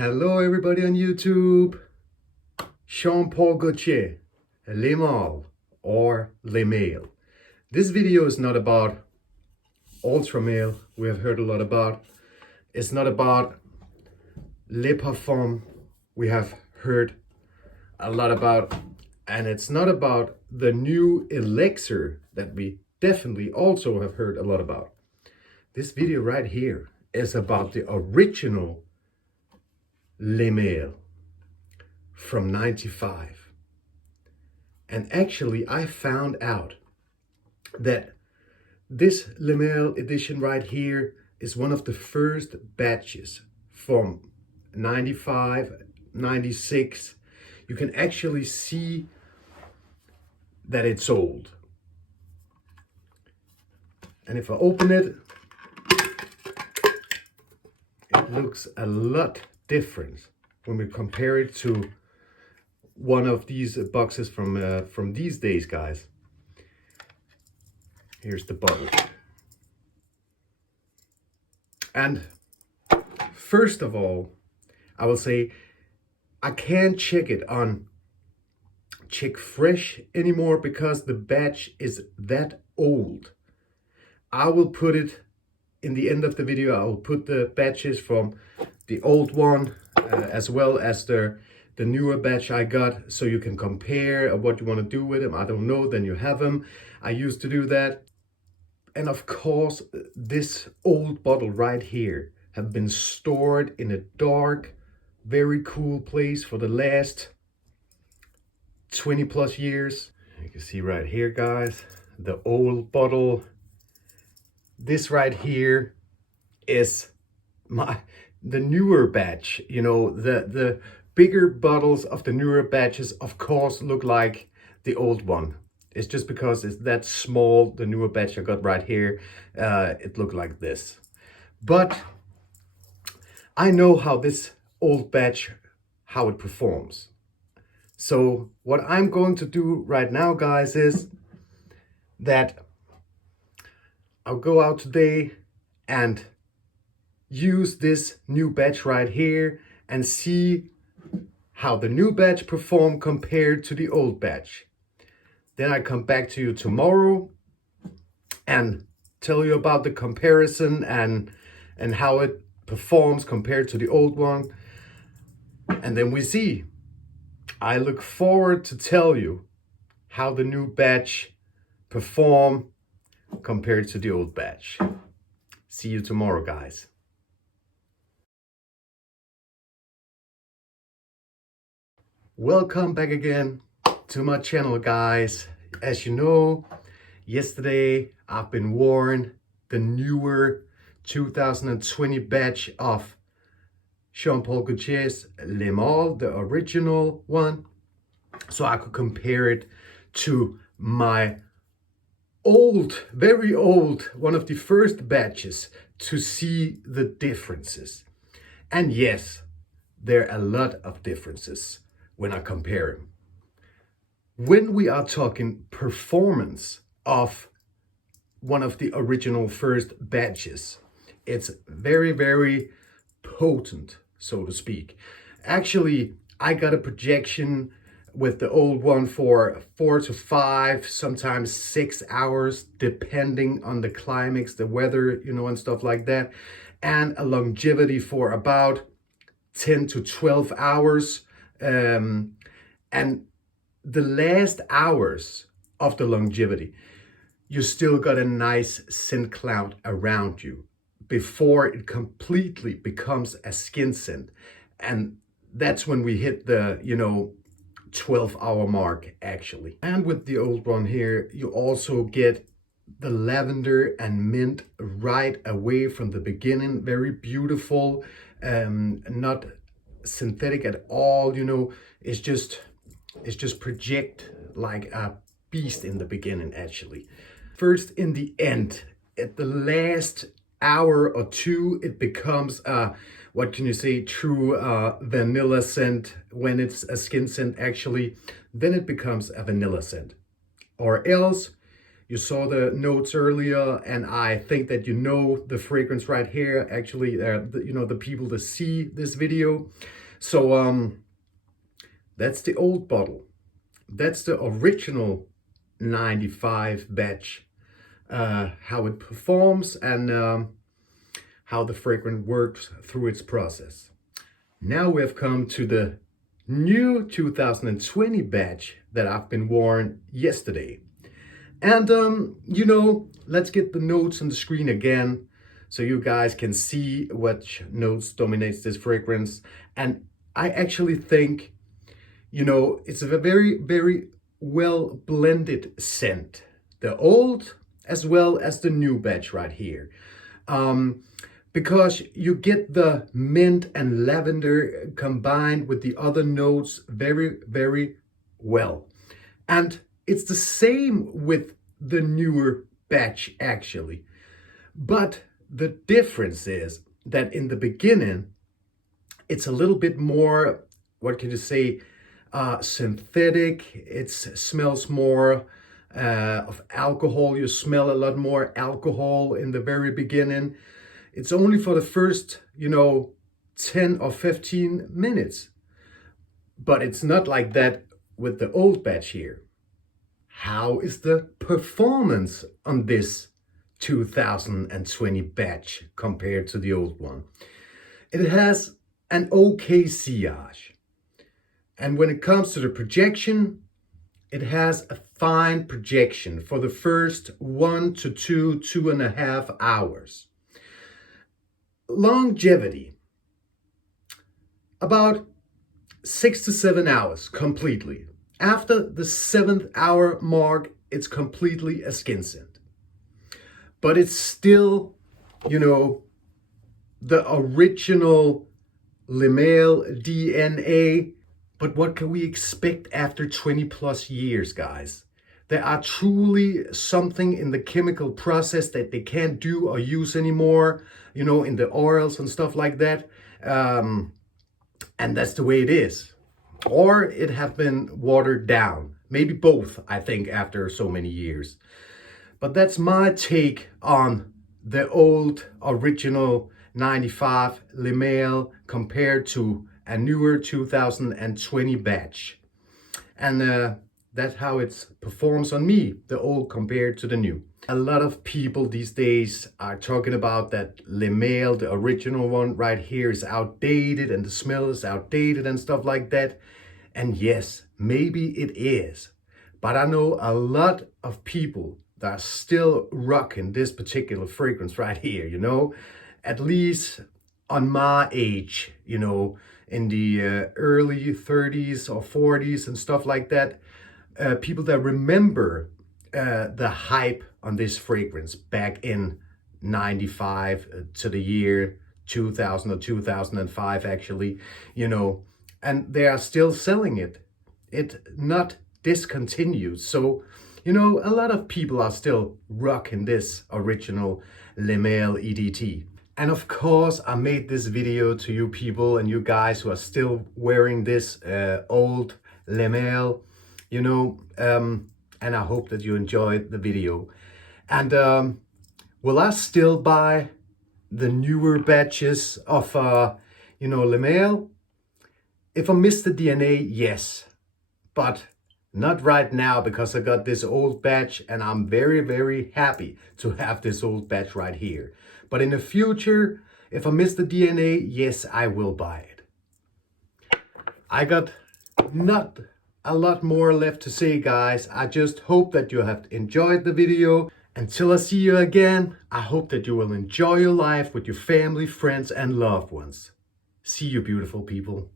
Hello everybody on YouTube. Jean-Paul Gaultier, Le Male or Le Male. This video is not about ultra male, we have heard a lot about. It's not about Le Parfum, we have heard a lot about. And it's not about the new elixir that we definitely also have heard a lot about. This video right here is about the original Le Male from 95. And actually I found out that this Le Male edition right here is one of the first batches from 95, 96. You can actually see that it's old. And if I open it, it looks a lot different when we compare it to one of these boxes from these days, guys. Here's the bottle. And first of all, I will say I can't check it on Check Fresh anymore because the batch is that old. I will put it in the end of the video. I will put the batches from the old one as well as the newer batch I got, so you can compare what you want to do with them. I don't know, then you have them. I used to do that. And of course, this old bottle right here have been stored in a dark, very cool place for the last 20 plus years. You can see right here, guys, the old bottle. This right here is the newer batch. You know, the bigger bottles of the newer batches of course look like the old one. It's just because it's that small. The newer batch I got right here, it looked like this. But I know how this old batch, how it performs. So what I'm going to do right now, guys, is that I'll go out today and use this new batch right here and see how the new batch performed compared to the old batch. Then I come back to you tomorrow and tell you about the comparison and how it performs compared to the old one. And then we see. I look forward to tell you how the new batch perform compared to the old batch. See you tomorrow, guys. Welcome back again to my channel, guys. As you know, yesterday I've been worn the newer 2020 batch of Jean-Paul Gaultier's Le Male, the original one, so I could compare it to my old, very old, one of the first batches, to see the differences. And yes, there are a lot of differences when I compare them. When we are talking performance of one of the original first batches, it's very, very potent, so to speak. Actually, I got a projection with the old one for 4 to 5, sometimes 6 hours, depending on the climax, the weather, you know, and stuff like that. And a longevity for about 10 to 12 hours. And the last hours of the longevity, you still got a nice scent cloud around you before it completely becomes a skin scent. And that's when we hit the, 12-hour mark actually. And with the old one here, you also get the lavender and mint right away from the beginning. Very beautiful, not synthetic at all, it's just project like a beast in the beginning actually. First in the end, at the last hour or two, it becomes what can you say, true vanilla scent. When it's a skin scent actually, then it becomes a vanilla scent. Or else you saw the notes earlier, and I think that you know the fragrance right here. Actually, the people that see this video. So that's the old bottle. That's the original 95 batch. How it performs and how the fragrance works through its process. Now we have come to the new 2020 batch that I've been worn yesterday. And let's get the notes on the screen again so you guys can see which notes dominates this fragrance. And I actually think, it's a very, very well blended scent. The old as well as the new batch right here. Because you get the mint and lavender combined with the other notes very, very well. And it's the same with the newer batch actually. But the difference is that in the beginning, it's a little bit more, what can you say, synthetic. It smells more of alcohol. You smell a lot more alcohol in the very beginning. It's only for the first, 10 or 15 minutes. But it's not like that with the old batch here. How is the performance on this 2020 batch compared to the old one? It has an okay sillage. And when it comes to the projection, it has a fine projection for the first 1 to 2.5 hours. Longevity, about 6 to 7 hours completely. After the 7th hour mark, it's completely a skin scent. But it's still, the original Le Male DNA. But what can we expect after 20 plus years, guys? There are truly something in the chemical process that they can't do or use anymore, in the oils and stuff like that. And that's the way it is. Or it have been watered down. Maybe both, I think, after so many years. But that's my take on the old original 95 Le Male compared to a newer 2020 batch. And that's how it performs on me, the old compared to the new. A lot of people these days are talking about that Le Male, the original one right here, is outdated and the smell is outdated and stuff like that. And yes, maybe it is. But I know a lot of people that are still rocking this particular fragrance right here, at least on my age, in the early 30s or 40s and stuff like that. People that remember the hype on this fragrance back in 95 to the year 2000 or 2005 actually, and they are still selling it. It not discontinued. So, a lot of people are still rocking this original Le Male EDT. And of course, I made this video to you people and you guys who are still wearing this old Le Male, and I hope that you enjoyed the video. And will I still buy the newer batches of, Le Male? If I miss the DNA, yes, but not right now because I got this old batch and I'm very, very happy to have this old batch right here. But in the future, if I miss the DNA, yes, I will buy it. I got not a lot more left to say, guys. I just hope that you have enjoyed the video. Until I see you again, I hope that you will enjoy your life with your family, friends, and loved ones. See you, beautiful people.